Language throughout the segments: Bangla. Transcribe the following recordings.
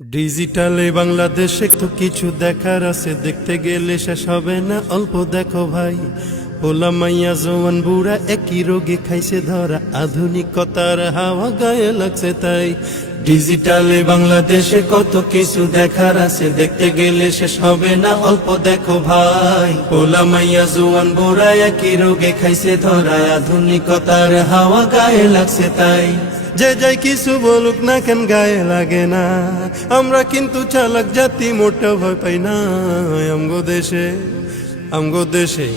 ডিজিটালে বাংলাদেশে তো কিছু দেখার আছে, দেখতে গেলে শেষ হবে না, অল্প দেখো ভাই। পোলা মাইয়া জওয়ান বুড়া একই রোগে খাইছে ধরা, আধুনিকতার হাওয়া গায়ে লাগছে তাই। ডিজিটালে বাংলাদেশে কত কিছু দেখার আছে, দেখতে গেলে শেষ হবে না, অল্প দেখো ভাই। পোলা মাইয়া জওয়ান বুড়া একই রোগে খাইছে ধরা, আধুনিকতার হাওয়া গায়ে লাগছে তাই। যে যাই কিছু বলুক না কেন গায়ে লাগে না, আমরা কিন্তু চালাক জাতি, মোটা ভয় পাই না। আমগো দেশে আমগো দেশে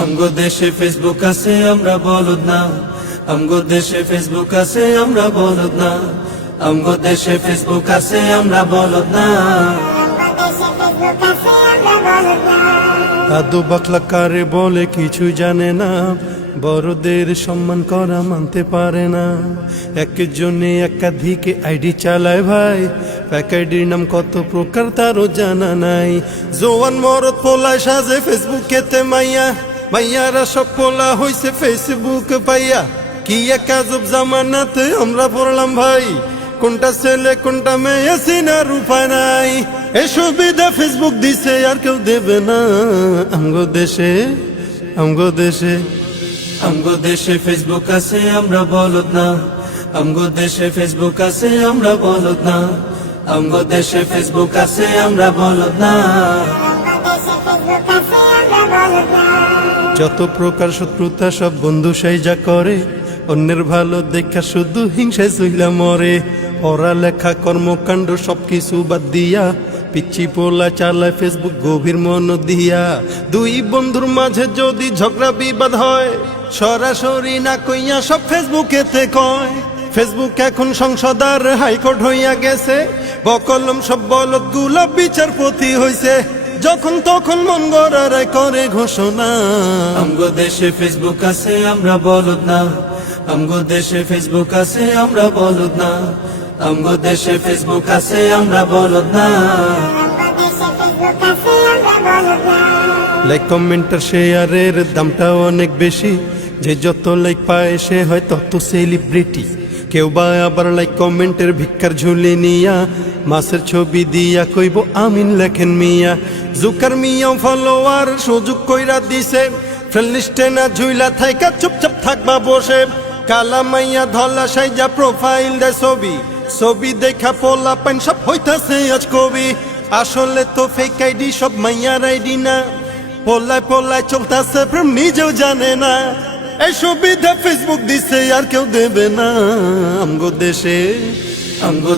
আমগো দেশে ফেসবুক আছে, আমরা বলদ না। আমগো দেশে ফেসবুক আছে, আমরা বলদ না। আমগো দেশে ফেসবুক আছে, আমরা বলদ না। আদু বাকলা কারে বলে কিছু জানে না, বড়দের সম্মান করা মানতে পারে না। একজনে একাধিক আইডি চালায় ভাই, এক আইডির নাম কত প্রকার তারও জানা নাই। জোয়ান মরদ পোলায় সাজে ফেসবুকেতে মাইয়া, মাইয়ারা সব পোলা হইছে ফেসবুক পাইয়া। কি এক আজব জামানাতে আমরা পড়লাম ভাই, কোনটা ছেলে কোনটা মেয়ে চিনার উপায় নাই। এই সুবিধা ফেসবুক দিছে আর কেউ দেবে না। আমগো দেশে আমগো দেশে আমগো দেশে ফেসবুক আছে, আমরা বলদ না। আমগো দেশে ফেসবুক আছে, আমরা বলদ না। আমগো দেশে ফেসবুক আছে, আমরা বলদ না। যত প্রকার শত্রুতা সব বন্ধু সাইজা করে, অন্যের ভালো দেখা শুধু হিংসায় চইলা মরে। পড়ালেখা কর্মকাণ্ড সবকিছু বাদ দিয়া, পিচ্ছি পোলা চালায় ফেসবুক গভীর মন দিয়া। দুই বন্ধুর মাঝে যদি ঝগড়া বিবাদ হয়, সরাসরি না কইয়া সব ফেসবুকেতে কয়। ফেসবুক এখন সংসদ আর হাইকোর্ট হইয়া গেছে, বকলম সব বলদ গুলা বিচারপতি হইছে। যখন তখন মন গড়ায় করে ঘোষণা। আমগো দেশে ফেসবুক আছে, আমরা বলদ না। আমগো দেশে ফেসবুক আছে, আমরা বলদ না। আমগো দেশে ফেসবুক আছে, আমরা বলদ না। লাইক কমেন্ট আর শেয়ারের দামটা অনেক বেশি, যে যত লাইক পায় সে হয় তত সেলিব্রিটি। কেউ বা আবার লাইক কমেন্টের ভিক্ষার ঝুলি নিয়া, মাছের ছবি দিয়া কইব আমিন লেখেন মিয়া। জুকার মিয়া ফলোয়ার সুযোগ কইরা দিছে, ফ্রেন্ড লিস্টে না ঝুইলা থাইকা চুপচাপ থাকবা বসে। কালা মাইয়া ধলা সাইজা প্রোফাইল দে ছবি, ছবি দেখা পোলা পাইন সব হইতাছে আজ কবি। আসলে তো ফেক আইডি সব মাইয়ার আইডি না, পোলায় পোলায় চলতাছে প্রেম নিজেও জানে না। এই সুবিধা ফেসবুক দিছে আর কেউ দেবে না। আমগো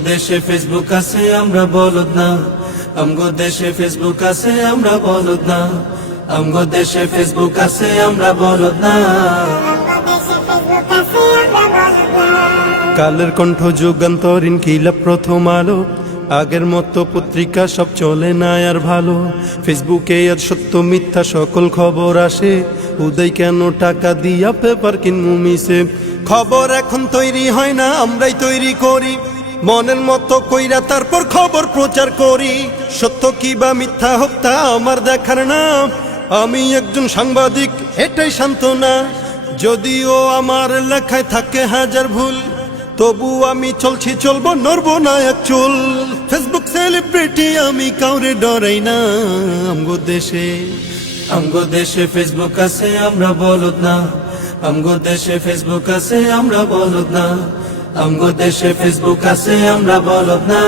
দেশে ফেসবুক আছে, আমরা বলদ না। আমগো দেশে ফেসবুক আছে, আমরা বলদ না। আমগো দেশে ফেসবুক আছে, আমরা বলদ না। কালের কণ্ঠ যুগান্তরীণ কিলা প্রথম আলো, আগের মতো পত্রিকা সব চলে না আর ভালো। ফেসবুকে আর সত্য মিথ্যা সকল খবর আসে, উদয় কেন টাকা দিয়া পেপার কিনমু মিশে। খবর এখন তৈরি হয় না, আমরাই তৈরি করি, মনের মতো কইরা তারপর খবর প্রচার করি। সত্য কি বা মিথ্যা হোক তা আমার দেখার না, আমি একজন সাংবাদিক এটাই সান্ত্বনা। যদিও আমার লেখায় থাকে হাজার ভুল, তবু আমি চলছি চলবো, নড়বো না এক চুল। ফেসবুক সেলিব্রিটি আমি কাউরে ডরাই না। আমগো দেশে ফেসবুক আছে, আমরা বলদ না। আমগো দেশে ফেসবুক আছে, আমরা বলদ না। আমগো দেশে ফেসবুক আছে, আমরা বলদ না।